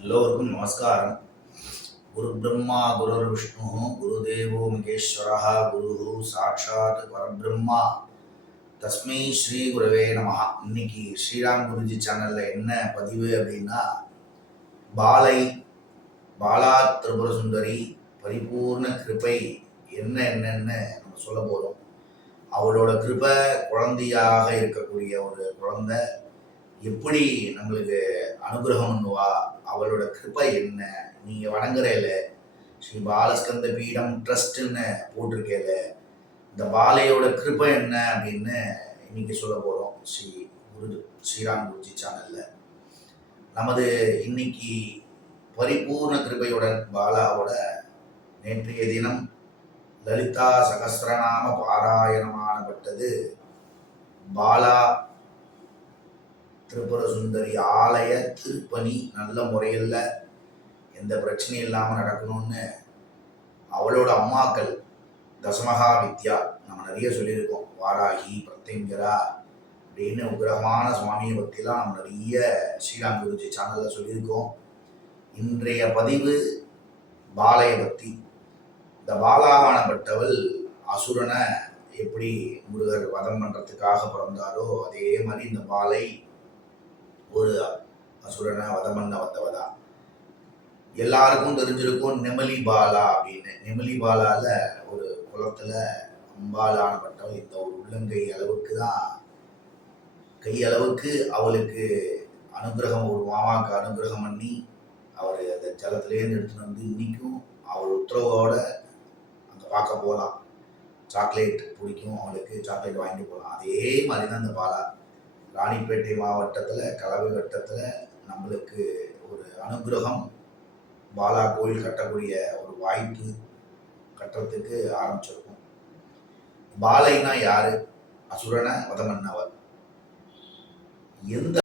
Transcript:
எல்லோருக்கும் நமஸ்காரம். குரு பிரம்மா குரு விஷ்ணு குருதேவோ மகேஸ்வரः குரு சாட்சாத் பரபிரம்மா தஸ்மை ஸ்ரீ குருவே நமஹ. இன்னைக்கு ஸ்ரீராம் குருஜி சேனல்ல என்ன பதிவு அப்படின்னா, பாலா திரிபுர சுந்தரி பரிபூர்ண கிருபை என்னன்னு நம்ம சொல்ல போறோம். அவளோட கிருபை குழந்தையாக இருக்கக்கூடிய ஒரு குழந்தை எப்படி நம்மளுக்கு அனுகிரகம் பண்ணுவா, அவளோட கிருபை என்ன, நீங்க வணங்குறேல ஸ்ரீ பாலஸ்கந்த பீடம் ட்ரஸ்ட்னு போட்டிருக்கேல, இந்த பாலையோட கிருபை என்ன அப்படின்னு இன்னைக்கு சொல்ல போறோம். ஸ்ரீராம் குருஜி சேனல்ல நமது இன்னைக்கு பரிபூர்ண கிருபையுடன் பாலாவோட நேற்றைய தினம் லலிதா சகஸ்ரநாம பாராயணமானப்பட்டது. பாலா திரிபுர சுந்தரி ஆலய திருப்பணி நல்ல முறையில் எந்த பிரச்சனையும் இல்லாமல் நடக்கணும்னு அவளோட அம்மாக்கள் தசமகா வித்யா நம்ம நிறைய சொல்லியிருக்கோம். வாராகி பிரத்யங்கரா அப்படின்னு உக்கிரகமான சுவாமியை பற்றிலாம் நம்ம நிறைய ஸ்ரீராம் குருஜி சேனலில் சொல்லியிருக்கோம். இன்றைய பதிவு பாலையை பற்றி. இந்த பாலாவானப்பட்டவள் அசுரனை எப்படி முருகர் வதம் பண்ணுறதுக்காக பிறந்தாரோ அதே மாதிரி இந்த பாலை ஒரு அசுரனை வதம் பண்ண வந்தவதா. எல்லாருக்கும் தெரிஞ்சிருக்கும் நெமலி பாலா அப்படின்னு. நெமலி பாலால ஒரு குளத்துல அம்பாலானப்பட்டவள் இந்த ஒரு உள்ளங்கை அளவுக்கு தான், கையளவுக்கு அவளுக்கு அனுகிரகம், ஒரு மாமாவுக்கு அனுகிரகம் பண்ணி அவர் அந்த ஜலத்திலேருந்து எடுத்துட்டு வந்து இன்னைக்கும் அவள் உத்தரவோட அங்கே பார்க்க போகலாம். சாக்லேட் பிடிக்கும் அவளுக்கு, சாக்லேட் வாங்கிட்டு போகலாம். அதே மாதிரி தான் இந்த பாலா ராணிப்பேட்டை மாவட்டத்தில் கலவை வட்டத்தில் நம்மளுக்கு ஒரு அனுகிரகம், பாலா கோயில் கட்டக்கூடிய ஒரு வாய்ப்பு கட்டுறதுக்கு ஆரம்பிச்சிருக்கும். பாலைனா யாரு? அசுரனை வதம் பண்ணவர். எந்த